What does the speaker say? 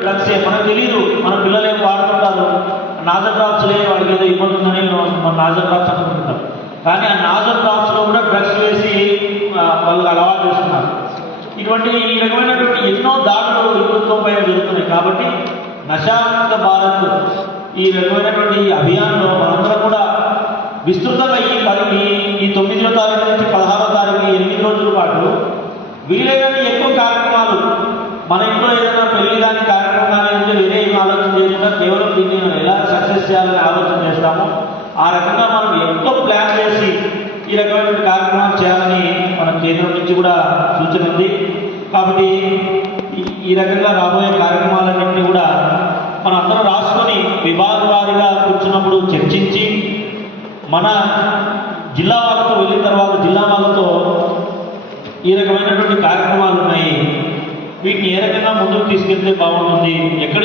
డ్రగ్సే మనకు తెలియదు మన పిల్లలు ఏం వాడుతుంటారు. నాజర్ డ్రాప్స్లే వాళ్ళకి ఏదో ఇబ్బంది ఉందని మన నాజర్ డ్రాప్స్ అనుకుంటుంటారు కానీ ఆ నాజర్ డ్రాప్స్లో కూడా డ్రగ్స్ వేసి వాళ్ళు అలవాటు చేస్తున్నారు ఇటువంటి ఈ రకమైనటువంటి ఎన్నో దాడులు హిందుత్వం పైన జరుగుతున్నాయి. కాబట్టి నశాంత భారత్ ఈ రకమైనటువంటి అభియాన్లో మనందరం కూడా విస్తృతంగా ఈ పది ఈ- తొమ్మిదో తారీఖు నుంచి పదహారో తారీఖు ఎనిమిది రోజుల పాటు వీలైనన్ని ఎక్కువ కార్యక్రమాలు మన ఇంట్లో ఏదైనా పెళ్ళి కానీ చేయాలని ఆలోచన చేస్తాము ఆ రకంగా మనం ఎంతో ప్లాన్ చేసి ఈ రకమైన కార్యక్రమాలు చేయాలని మనం కేంద్రం నుంచి కూడా సూచన ఉంది. కాబట్టి ఈ- రకంగా రాబోయే కార్యక్రమాలన్నింటినీ కూడా మన అందరం రాసుకొని విభాగ వారిగా కూర్చున్నప్పుడు చర్చించి మన జిల్లా వాళ్ళతో వెళ్ళిన తర్వాత జిల్లా వాళ్ళతో ఈ రకమైనటువంటి కార్యక్రమాలు ఉన్నాయి. వీటిని ఏ రకంగా ముందుకు తీసుకెళ్తే బాగుంటుంది? ఎక్కడ